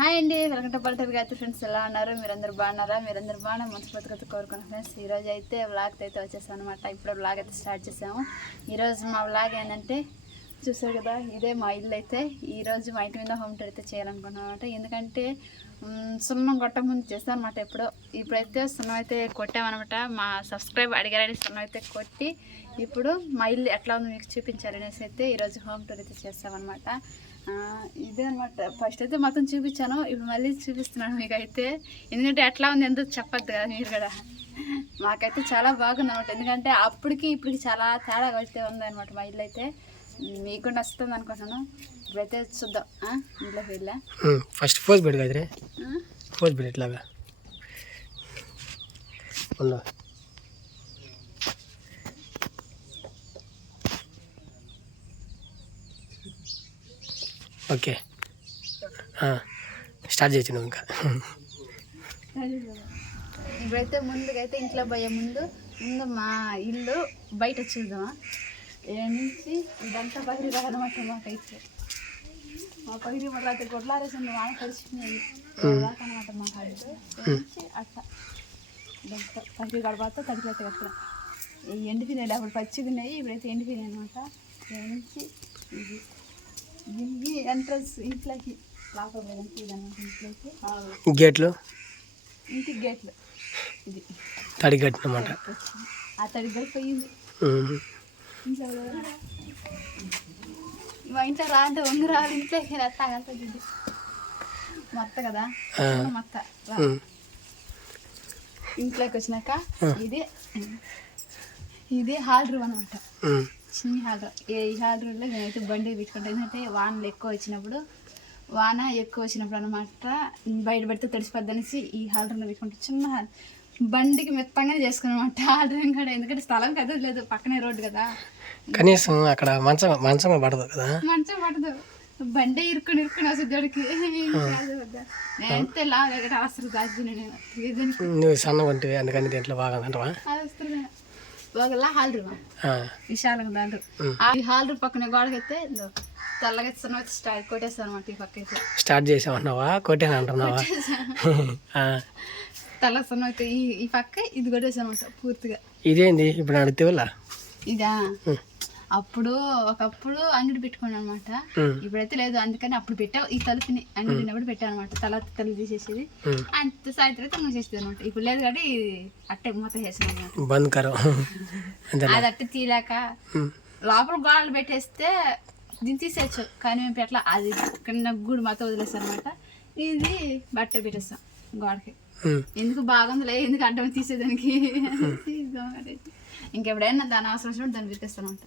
Hi అండి, welcome to పల్లెటూరు Gayatri friends. ఎలా ఉన్నారు? మీరందరూ బాగున్నారా? మీరందరూ బాగా మనస్ఫూర్తిగా కోరుకున్నాను ఫ్రెండ్స్. ఈరోజు అయితే వ్లాగ్ అయితే వచ్చేసాను అనమాట. ఇప్పుడు వ్లాగ్ అయితే స్టార్ట్ చేసాము. ఈరోజు మా వ్లాగ్ ఏంటంటే చూసారు కదా, ఇదే మా ఇల్లు. అయితే ఈరోజు మా ఇంటి మీద హోమ్ టూర్ అయితే చేయాలనుకున్నాం అనమాట. ఎందుకంటే సున్నం కొట్టక ముందు చేస్తాం అనమాట. ఇప్పుడైతే సున్నం అయితే కొట్టామన్నమాట. మా సబ్స్క్రైబ్ అడిగారని సున్నం అయితే కొట్టి ఇప్పుడు మా ఇల్లు ఎట్లా ఉందో మీకు చూపించాలనేసి అయితే ఈరోజు హోమ్ టూర్ అయితే చేస్తామన్నమాట. ఇదే అనమాట. ఫస్ట్ అయితే మొత్తం చూపించాను, ఇప్పుడు మళ్ళీ చూపిస్తున్నాను మీకు అయితే. ఎందుకంటే ఎట్లా ఉంది ఎంతో చెప్పద్దు కదా మీరు కూడా. మాకైతే చాలా బాగుంది అనమాట. ఎందుకంటే అప్పటికి ఇప్పటికి చాలా తేడా అయితే ఉందన్నమాట మా ఇల్లు అయితే. మీకు కూడా వస్తుంది అనుకుంటున్నాను. ఇప్పుడైతే చూద్దాం ఇంట్లోకి వెళ్ళా. ఫస్ట్ ఫోజ్ బెడ్ కదా, ఫోజ్ బెడ్ ఎట్లాగా ఓకే స్టార్ట్ చేసి నువ్వు ఇంకా. ఇప్పుడైతే ముందుకైతే ఇంట్లో పోయే ముందు మా ఇల్లు బయట చూద్దామా. నుంచి ఇదంతా పగిరి అనమాట. మాకైతే మా పగిరి రాత్రి కొట్లారేసింది, వాన కలిసిపోయినాయి అనమాట. మా హడ్డు నుంచి అట్లా ఇదంతా పగిరి గడపతో తడిపోతాయి. అట్లా ఎండిపోయినాయి, అప్పుడు పచ్చిగున్నాయి, ఇప్పుడైతే ఎండిపోయినాయి అనమాట. నుంచి ఇది ఎంట్రన్స్ ఇంట్లోకి లోపలికి ఇదన్నమాట. ఇంట్లోకి గేట్లు, ఇంటికి గేట్లు. ఇది తడిగట్టు అనమాట. ఆ తడిగట్టు పోయింది ఇంట్లో. మా ఇంట్లో రా అంటే ఉంగరాలు ఇంట్లోకి తగలుతుంది. ఇది మొత్త కదా, మొత్త ఇంట్లోకి వచ్చినాక ఇది హాల్ రూమ్ అనమాట. చిన్న హాల్ రూమ్. ఈ హాల్ రూమ్లో నేనైతే బండి పెట్టుకుంటాను. ఎందుకంటే వానలు ఎక్కువ వచ్చినప్పుడు అనమాట బయట పెడితే తడిసిపోద్ది అనేసి ఈ హాల్ రూమ్లో పెట్టుకుంటాను. చిన్న హాల్ బండికి మెత్తంగానే చేసుకున్నాం అనమాట హాల్ రూమ్ కూడా. ఎందుకంటే స్థలం కదా లేదు, పక్కనే రోడ్డు కదా, కనీసం అక్కడ మంచం పడదు కదా. మంచం పడదు, బండి ఇరుక్కుని వస్తుంది. నేనంతే లాగా అవసరం దాచి నువ్వు సన్నగా ఉంటుంది, అందుకని దీంట్లో బాగా అంటావా. అది వస్తుంది బాగా. హాల్ రూమ్ విశాలంగా దాంట్లో. ఈ హాల్ రూమ్ పక్కన గోడకైతే తెల్లగా స్టార్ట్ కొట్టేస్తాను అనమాట. ఈ పక్క అయితే స్టార్ట్ చేసామంటున్నావా, కొట్టాను అంటున్నావా? తెల్ల సన్న అయితే ఈ పక్క ఇది కొట్టేసాను అనమాట పూర్తిగా. ఇదేంది ఇప్పుడు అడిగితే వల్ల ఇదా ఒకప్పుడు అంగడి పెట్టుకున్నాను అనమాట. ఇప్పుడైతే లేదు, అందుకని అప్పుడు పెట్టావు ఈ తలుపుని. అంగడి ఉన్నప్పుడు పెట్టాను అనమాట. తలుపు తీసేసేది, అంత సాయంత్రం అయితే మూసేసేది అనమాట. ఇప్పుడు లేదు కాబట్టి అట్టే మూత చేసాను అనమాట. అది అట్టే తీలాక లోపల గోడలు పెట్టేస్తే దీన్ని తీసేయచ్చు, కానీ మేము పెట్టలా. అది కింద గూడు మొత్తం వదిలేస్తాం అనమాట. ఇది బట్ట పెట్టేస్తాం గోడకి. ఎందుకు బాగుందిలే, ఎందుకు అడ్డం తీసేదానికి. ఇంకెప్పుడైనా దాని అవసరం వచ్చినప్పుడు దాన్ని పెట్టేస్తాను అనమాట.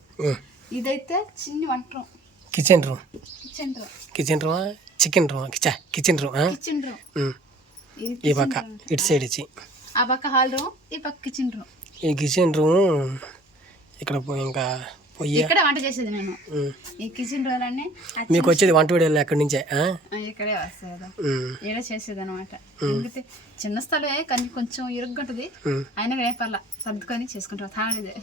ఇదైతే చిన్న వంట రూమ్, కిచెన్ రూమ్. ఈ పక్క ఇటు సైడ్ ఇచ్చి ఆ పక్క హాల్ రూమ్, ఈ పక్క కిచెన్ రూమ్. ఈ కిచెన్ రూమ్ ఇక్కడ ఇంకా ఇక్కడ వంట చేసేది నేను. ఈ కిచెన్ రూమ్ అన్ని మీకు వచ్చేది వంట వీడియోలు ఎక్కడి నుంచే ఇక్కడే వస్తాయి కదా, ఇక్కడ చేసేది అనమాట. ఎందుకంటే చిన్న స్థలమే కానీ కొంచెం ఇరుగ్గుంటది, అయినా ఏ పర్లా సర్దుకొని చేసుకుంటాం తాగేదే.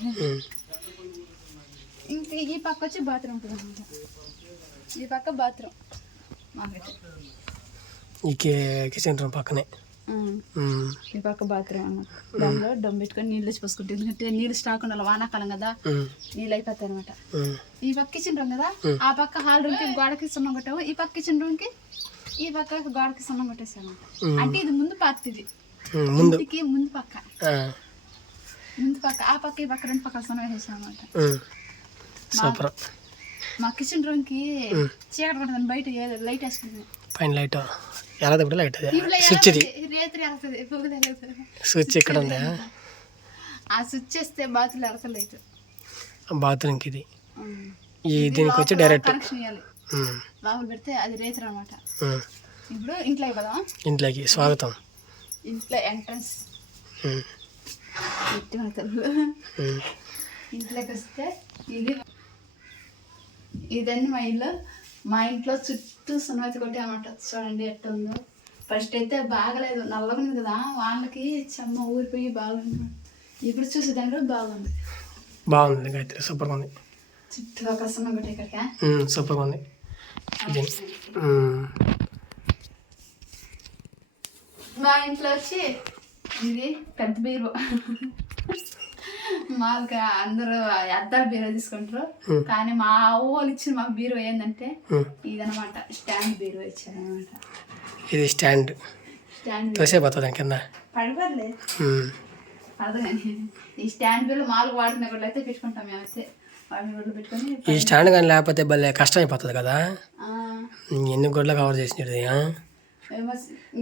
ఇంకా ఈ పక్క వచ్చి బాత్రూమ్ ఉంటుంది అనమాట. ఈ పక్క బాత్రూమ్ మాకైతే ఈ కిచెన్ రూమ్ పక్కనే. ఈ పక్క బాత్రూమ్ అన్నమాట. దానిలో డమ్ పెట్టుకొని నీళ్ళు వచ్చి పోసుకుంటాం. ఎందుకంటే నీళ్ళు స్టాక్ ఉండాలి, వానాకాలం కదా, నీళ్ళు అయిపోతాయి అనమాట. ఈ పక్క కిచెన్ రూమ్ కదా, ఆ పక్క హాల్ రూమ్ కి గోడకి సున్నం కొట్టాము. ఈ పక్క కిచెన్ రూమ్ కి ఈ పక్క గోడకి సున్నం కొట్టేసాను. అంటే ఇది ముందు పార్ట్, ఇది ఇంటికి ముందు పక్క. ఆ పక్క ఈ పక్క రెండు పక్కల సున్నం వేసేసాను అనమాట. మా కిచెన్ రూమ్ కి చీకటి కొట్టదని బయట లైట్ వేసుకుంటాం. పైన లైట్ ఎలా లైట్ స్విచ్, స్విచ్ ఇక్కడ ఉందా? ఆ స్విచ్ వేస్తే బాత్రూమ్ ఎడతలు లైట్. బాత్రూమ్కి ఇది దీనికి వచ్చి డైరెక్ట్ కనెక్షన్ ఇవ్వాలి. లోపల పెడితే అది రేతురు అనమాట. ఇప్పుడు ఇంట్లోకి కదా, ఇంట్లోకి స్వాగతం. ఇంట్లో ఎంట్రన్స్ ఇంట్లోకి వస్తే ఇదన్నీ మా ఇల్లు. మా ఇంట్లో చుట్టూ సున్నతి కొట్టే అనమాట. చూడండి ఎట్ట ఉందో. ఫస్ట్ అయితే బాగలేదు, నల్లగా ఉంది కదా, వాళ్ళకి చెమ్మ ఊరిపోయి బాగుంది. ఇప్పుడు చూసేదాన్ని కూడా బాగుంది గాయత్రి, సూపర్గా ఉంది. చుట్టూ ఒక సున్నం కొట్టే ఇక్కడికి సూపర్గా ఉంది. మా ఇంట్లో వచ్చి ఇది పెద్ద బీరు. మామూలుగా అందరూ అద్దాల బీరో తీసుకుంటారు, కానీ మా వాళ్ళు ఇచ్చిన మాకు బీరో ఏంటంటే ఇదనమాట, స్టాండ్ బీరో ఇచ్చారనమాట. ఇది స్టాండ్ తోసేపోతుంది కింద పడిపోలే పడదు, కానీ ఈ స్టాండ్ బీరో మామూలుగా వాడిన గుడ్లు అయితే పెట్టుకుంటాం మేమైతే. వాడిన గుడ్లు పెట్టుకొని ఈ స్టాండ్ కానీ లేకపోతే భలే కష్టం అయిపోతుంది కదా. ఎన్ని గుడ్లు కవర్ చేసినది.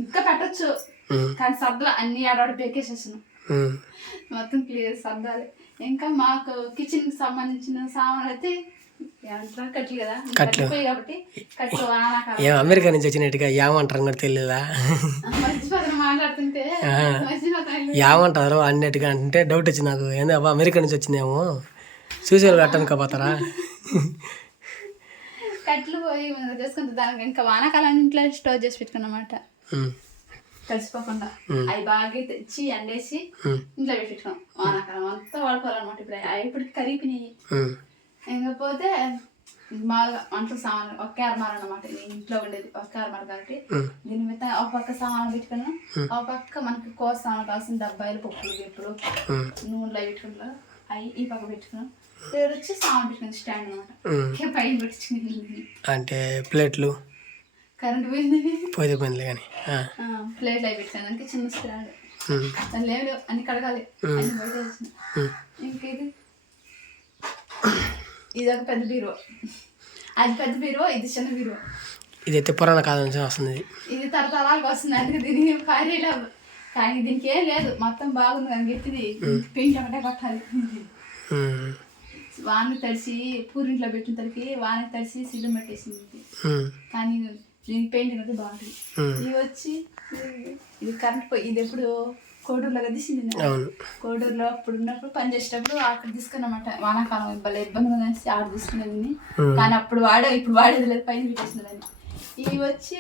ఇంకా పెట్టచ్చు, కానీ సర్దలు అన్ని ఆడవాడు బేకేసేసాను మొత్తం క్లియర్ సర్దాలి. ఇంకా మాకు కిచెన్ కి సంబంధించిన సామాన్లు అయితే కట్లు కదా, కట్లు కాబట్టి కట్లు అమెరికా నుంచి వచ్చినట్టుగా ఏమంటారు కూడా తెలియదా. మర్చిపోతాను మాట్లాడుతుంటే ఏమంటారు అన్నట్టుగా అంటే డౌట్ వచ్చి నాకు, ఏందో అమెరికా నుంచి వచ్చిందేమో చూసేవాళ్ళు కట్టను పోతారా. కట్లు పోయి చేసుకుంటే దానికి ఇంకా వానాకాలం ఇంట్లో స్టోర్ చేసి పెట్టుకున్నమాట, కలిసిపోకుండా. అవి బాగా తెచ్చి ఎండేసి ఇంట్లో పెట్టుకున్నాం. వానాకాలం అంతా వాడుకోవాలన్నమాట. ఇప్పుడు కరిగిపోయినాయి. ఇంకపోతే మామూలుగా వంటల సామాన్లు ఒకే అరమారు అన్నమాట. ఇంట్లో ఉండేది ఒకే అరమారు కాబట్టి దీని మీద ఒక పక్క సామాన్లు పెట్టుకున్నాం, ఒక పక్క మనకి కోస సామాన్లు కావాల్సిన డబ్బాయిలు, పప్పులు, గిప్పులు, నూనెలు అవి పెట్టుకున్నాం. అవి ఈ పక్క పెట్టుకున్నాం. వచ్చి సామాన్ పెట్టుకుని స్టాండ్ అనమాట, పైన పెట్టుకుని అంటే ప్లేట్లు కరెంట్ పోయింది పోయింది కానీ ప్లేట్లు అవి పెట్టాను. దానికి చిన్న స్టాండ్, దాని లేవు అన్ని కడగాలి, అన్ని బయట వచ్చిన. ఇంకా ఇది ఒక పెద్ద బీరో, అది పెద్ద బీరో, ఇది చిన్న బీరో. ఇదైతే పురాణ కాలం నుంచి వస్తుంది, ఇది తరతరాలకు వస్తుంది. అందుకే దీనికి పారీలు, కానీ దీనికి ఏం లేదు, మొత్తం బాగుంది. అని చెప్పి పెయింట్ ఒకటే కొట్టాలి. వానికి తడిసి పూరింట్లో పెట్టిన తడికి వానికి తడిసి సిద్ధం పెట్టేసింది, కానీ దీనికి పెయింటింగ్ అయితే బాగుంటుంది. ఇది వచ్చి ఇది కరెంట్ పోయి, ఇది ఎప్పుడు కోడూరులో తీసింది. కోడూరులో అప్పుడు ఉన్నప్పుడు పని చేసేటప్పుడు అక్కడ తీసుకున్నమాట. వానాకాలం భలే ఇబ్బందిగా అనేసి ఆడ తీసుకునేది, కానీ అప్పుడు ఇప్పుడు వాడేది లేదు, పైన పెట్టేసినదని. ఇవి వచ్చి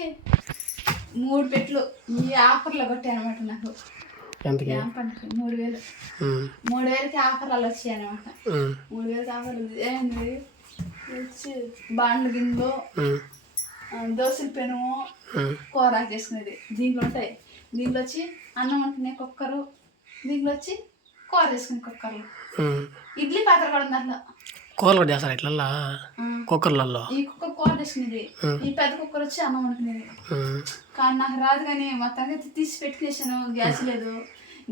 3 పెట్లు ఈ ఆఫర్లో కొట్టాయి అనమాట. నాకు 3000 3,000కి ఆఫర్లు వచ్చాయి అనమాట. 3,000కి ఆఫర్లు ఏంటి వచ్చి బాండ్లు గిన్నెలు, దోశల పెనుము, కూర చేసుకునేది దీంట్లో ఉంటాయి. దీంట్లో వచ్చి అన్నం వండుకునే కుక్కరు, దీంట్లో వచ్చి కూర చేసుకునే కుక్కర్లు, ఇడ్లీ పాత్ర కూడా ఉంది దాంట్లో. కూరలు కూడా చేస్తారు ఇట్లా కుక్కర్లలో. ఈ కుక్కర్ కూర చేసుకునేది, ఈ పెద్ద కుక్కర్ వచ్చి అన్నం వండుకునేది. కానీ నాకు రాదు, కానీ మొత్తానికి తీసి పెట్టుకునేసాను. గ్యాస్ లేదు,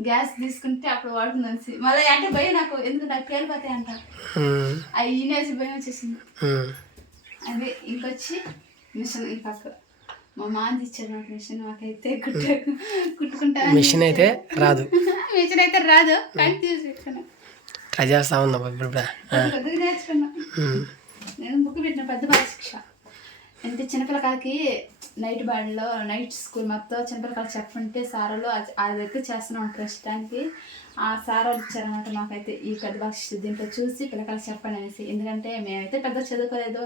గ్యాస్ తీసుకుంటే అప్పుడు వాడుతుందని మళ్ళీ అంటే భయం నాకు, ఎందుకు నాకు పేలిపోతాయి అంట. అవి ఈనేసి భయం వచ్చేసింది. అదే ఇంకొచ్చి మిషన్, ఈ పక్క మా మాంది ఇచ్చారు నాకు మిషన్. నాకైతే కుట్టుకుంటా, మిషన్ అయితే రాదు, మిషన్ అయితే రాదు, కానీ తీసి పెట్టుకున్నా. ట్రై చేస్తా ఉన్నా పెద్దగా నేర్చుకున్నా. నేను బుక్ పెట్టిన పెద్ద బాల శిక్ష అంటే చిన్నపిల్లకాయలకి నైట్ బాడీలో నైట్ స్కూల్ మొత్తం చిన్నపిల్లకాయలు చెప్పుంటే సారోలు అది దగ్గర చేస్తున్నాం ప్రస్తుతానికి. ఆ సార్ వాళ్ళు ఇచ్చారన్నమాట మాకైతే ఈ పెద్ద బాల శిక్ష. దీంట్లో చూసి పిల్లకాయలు చెప్పండి అనేసి, ఎందుకంటే మేమైతే పెద్ద చదువుకోలేదు,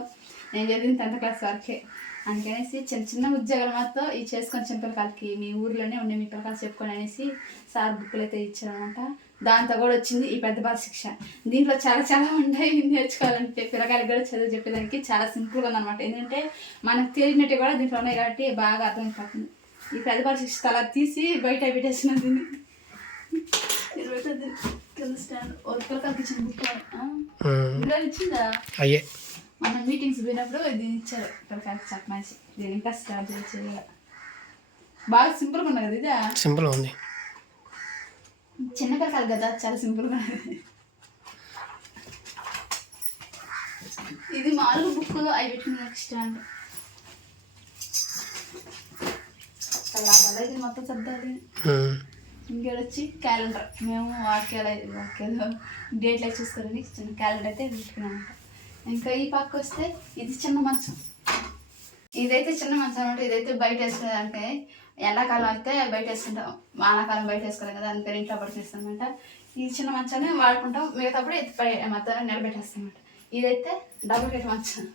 నేను చదివిన 10th క్లాస్ వరకే. అందుకనేసి చిన్న చిన్న ఉద్యోగాలు మాత్రం ఇవి చేసుకొని చిన్నపిల్లకాయలకి మీ ఊర్లోనే ఉండే మీ పిల్లకాయలు చెప్పుకొని అనేసి సార్ బుక్కులు అయితే ఇచ్చారనమాట. దాంతో కూడా వచ్చింది ఈ పెద్ద బాల శిక్ష. దీంట్లో చాలా చాలా ఉంటాయి నేర్చుకోవాలంటే, పిల్లకాయలకు కూడా చదువు చెప్పేదానికి చాలా సింపుల్గా ఉందన్నమాట. ఎందుకంటే మనకు తెలియనట్టు కూడా దీంట్లో ఉన్నాయి కాబట్టి బాగా అర్థమైపోతుంది. ఈ పెద్ద బాల శిక్ష తల తీసి బయట పెట్టేసిన దీన్ని కింద స్టాండ్ పిల్లకాయలకి ఇచ్చిన బుక్ ఇంకా ఇచ్చిందా. మనం మీటింగ్స్ పోయినప్పుడు దీన్ని ఇచ్చారు పిల్లకాయలకి చెప్పమని. దీన్ని ఇంకా స్టార్ట్ చేయాలి. బాగా సింపుల్గా ఉన్నది కదా, ఇదా సింపుల్గా ఉంది. చిన్న పిల్లకాయలు కదా, చాలా సింపుల్గా ఉన్నది. ఇది మామూలుగా బుక్ అవి పెట్టుకునే స్టాండ్. అలా ఇది మొత్తం సర్దాలి. ఇంకేడొచ్చి క్యాలెండర్, మేము వాక్యాలు డేట్లు అవి చూస్తారని చిన్న క్యాలెండర్ అయితే పెట్టుకున్నాం. ఇంకా ఈ పక్క వస్తే ఇది చిన్న మంచం. ఇదైతే చిన్న మంచం అనమాట. ఇదైతే బయట వేసుకునేది, అంటే ఎండాకాలం అయితే బయట వేసుకుంటాం, వానాకాలం బయట వేసుకోలేం కదా, అందుకని ఇంట్లో పడుకునేస్తాం అనమాట. ఈ చిన్న మంచాన్ని వాడుకుంటాం, మిగతాప్పుడు మొత్తం నిలబెట్టేస్తాం అనమాట. ఇదైతే డబుల్ కేట్ మంచం.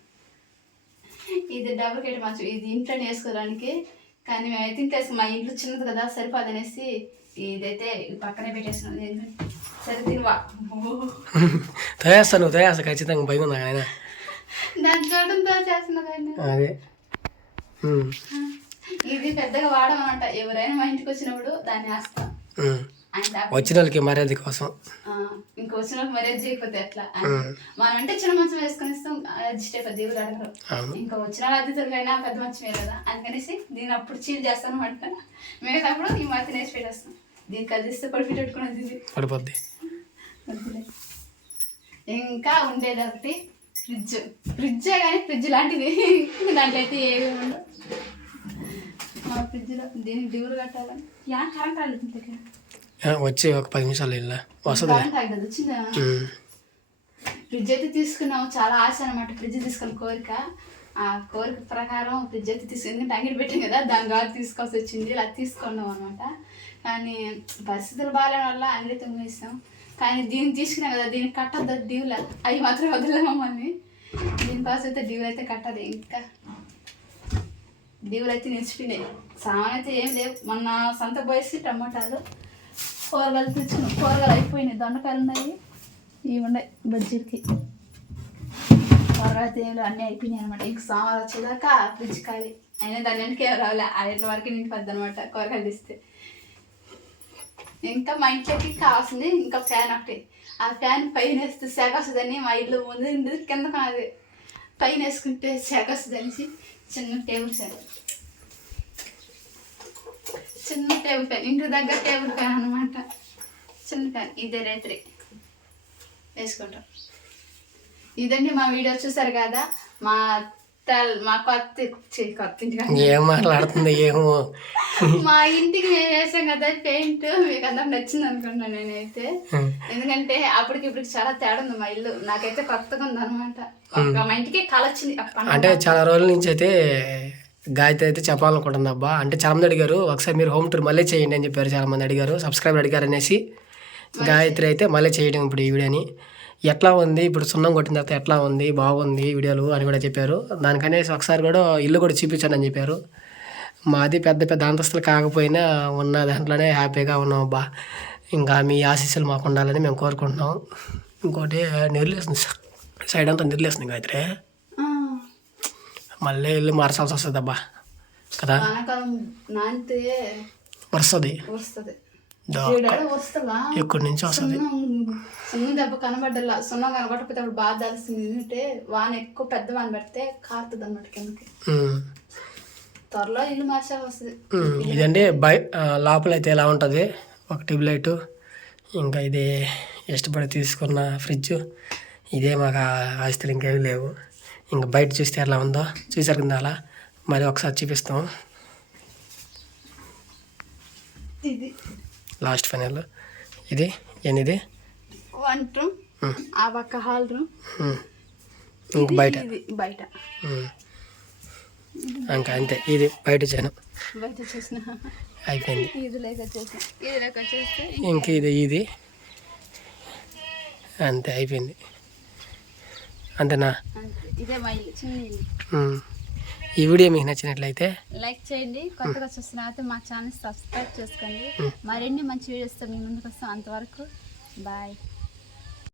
ఇది డబుల్ కేట్ మంచం, ఇది ఇంట్లో వేసుకోవడానికి. కానీ మేమైతే ఇంట్లో వేసుకున్నాం, మా ఇంట్లో చిన్నది కదా సరిపోదనేసి ఇదైతే పక్కనే పెట్టేస్తున్నాం. సరే తినవా తయారు తయారు ఖచ్చితంగా భయం ఉన్నా కానీ దాని చూడంతో చేస్తున్నా. అదే ఇది పెద్దగా వాడమన్నమాట, ఎవరైనా మా ఇంటికి వచ్చినప్పుడు దాన్ని వేస్తాం. వచ్చిన వాళ్ళకి మర్యాద కోసం, ఇంకా వచ్చిన వాళ్ళకి మర్యాద చేయకపోతే ఎట్లా మనం అంటే చిన్న మంచం వేసుకొని ఇస్తాం, అడ్జస్ట్ అయిపోద్ది, ఎవరు అడగరు. ఇంకా వచ్చిన వాళ్ళ అతిథులకైనా పెద్ద మంచమే కదా, అందుకనేసి దీన్ని అప్పుడు చీల్ చేస్తాను అనమాట. మిగతాప్పుడు ఈ మధ్య నేసి పెట్టేస్తాం. దీనికి అదిస్తే పెట్టుకున్నది ఇది పడిపోద్ది. ఇంకా ఉండేది ఒకటి ఫ్రిడ్జే కానీ ఫ్రిడ్జ్ లాంటిది దాంట్లో అయితే ఏవి ఉండవు. మా ఫ్రిడ్జ్లో దీనికి డ్యూలు కట్టాలని కరెంట్ రాలేదు దగ్గర వచ్చి ఒక 10 నిమిషాలు వెళ్ళా వస్తుంది. వచ్చిందా? ఫ్రిడ్జ్ అయితే తీసుకున్నాము, చాలా ఆశ అనమాట ఫ్రిడ్జ్ తీసుకుని కోరిక. ఆ కోరిక ప్రకారం ఫ్రిడ్జ్ అయితే తీసుకుని అంగిడి పెట్టాం కదా, దాని ద్వారా తీసుకోవాల్సి వచ్చింది. ఇలా తీసుకున్నాం అనమాట. కానీ పరిస్థితులు బాగాలేని వల్ల అంగడి తొంగిస్తాం. కానీ దీన్ని తీసుకున్నాం కదా, దీనికి కట్టద్దు డ్యూల, అవి మాత్రం వదిలేము మమ్మల్ని. దీనికోసం అయితే డ్యూలు అయితే కట్టాలి. ఇంకా డ్యూలు అయితే నిలిచిపోయినాయి, సామాన్ అయితే ఏం లేవు. మొన్న సంత పోయేసి టమాటాలు కూరగాయలు తెచ్చుకున్నాం, కూరగాయలు అయిపోయినాయి. దొండకాయలు ఉన్నాయి, ఇవి ఉన్నాయి బజ్జీలకి. కూరగాయలు అయితే ఏం అన్నీ అయిపోయినాయి అనమాట. ఇంక సామాన్లు వచ్చేదాకా ఫ్రిడ్జ్ ఖాళీ అయినా దాని వెనకే రాలే, ఐదు వరకు నింపద్దు అనమాట కూరగాయలు ఇస్తే. ఇంకా మా ఇంట్లోకి కావాల్సింది ఇంకా ఫ్యాన్ ఒకటి. ఆ ఫ్యాన్ పైన వేస్తే సెగ వస్తుందని మా ఇల్లు ముందు కింద కాదు, పైన వేసుకుంటే సెగ వస్తుంది అనేసి చిన్న టేబుల్ ఫ్యాన్, చిన్న టేబుల్ ఫ్యాన్, ఇంటి దగ్గర టేబుల్ ఫ్యాన్ అనమాట. చిన్న ఫ్యాన్ ఇదే రేత్రి వేసుకుంటాం. ఇదండి మా వీడియో చూసారు కదా. మా కొత్త ఇంటికి ఏం మాట్లాడుతుంది ఏమో, మా ఇంటికి మేము వేసాం కదా పెయింట్, మీకు అందరికి నచ్చింది అనుకుంటున్నాను నేనైతే. ఎందుకంటే అప్పటికి ఇప్పటికి చాలా తేడా ఉంది మా ఇల్లు, నాకైతే కొత్తగా ఉంది అనమాట. మా ఇంటికి కళ వచ్చింది. అంటే చాలా రోజుల నుంచి అయితే గాయత్రి అయితే చెప్పాలనుకుంటుంది అబ్బా. అంటే చాలా మంది అడిగారు ఒకసారి మీరు హోమ్ టూర్ మళ్ళీ చేయండి అని చెప్పారు, చాలా మంది అడిగారు, సబ్స్క్రైబర్ అడిగారు అనేసి గాయత్రి అయితే మళ్ళీ చేయడం ఇప్పుడు ఈ వీడియోని. ఎట్లా ఉంది ఇప్పుడు సున్నం కొట్టిన తర్వాత ఎట్లా ఉంది, బాగుంది వీడియోలు అని కూడా చెప్పారు. దానికనేసి ఒకసారి కూడా ఇల్లు కూడా చూపించాను అని చెప్పారు. మాది పెద్ద పెద్ద అంతస్తులు కాకపోయినా ఉన్న దాంట్లోనే హ్యాపీగా ఉన్నాం అబ్బా. ఇంకా మీ ఆశీస్సులు మాకు ఉండాలని మేము కోరుకుంటున్నాం. ఇంకోటి నిర్లేస్తుంది, సైడ్ అంతా నిర్లేస్తుంది గాయత్రి, మళ్ళీ ఇల్లు మార్చాల్సి వస్తుంది అబ్బా కదా, వస్తుంది ఎక్కడి నుంచి వస్తుంది. సున్నం దెబ్బ కనబడ్డలా, సున్నం కనబడకపోతే అప్పుడు బాగా తెలిసింది. ఎందుకంటే వాన ఎక్కువ పెద్ద వాన పడితే కారుతుంది అన్నమాట కిందకి. త్వరలో ఇల్లు మార్చాల్సి వస్తుంది. ఇదండి లోపల అయితే ఎలా ఉంటుంది, ఒక ట్యూబ్ లైటు, ఇంకా ఇది ఇష్టపడి తీసుకున్న ఫ్రిడ్జ్. ఇదే మాకు ఆస్తులు ఇంకేమీ లేవు. ఇంకా బయట చూస్తే ఎలా ఉందో చూసారు కింద, అలా మరి ఒకసారి చూపిస్తాం. ఇది లాస్ట్ ఫైనల్. ఇది ఏంది, వంట రూమ్, ఆ పక్క హాల్ రూమ్, ఇంక బయట ఇంకా అంతే. ఇది బయట చేసిన అయిపోయింది. ఇంక ఇది అంతే అయిపోయింది. అంతేనా? ఈ వీడియో మీకు నచ్చినట్లయితే లైక్ చేయండి, కొత్తగా చూస్తున్నా మా ఛానల్ సబ్స్క్రైబ్ చేసుకోండి. మరిన్ని మంచి వీడియోస్తో మీ ముందుకు వస్తాం. అంతవరకు బాయ్.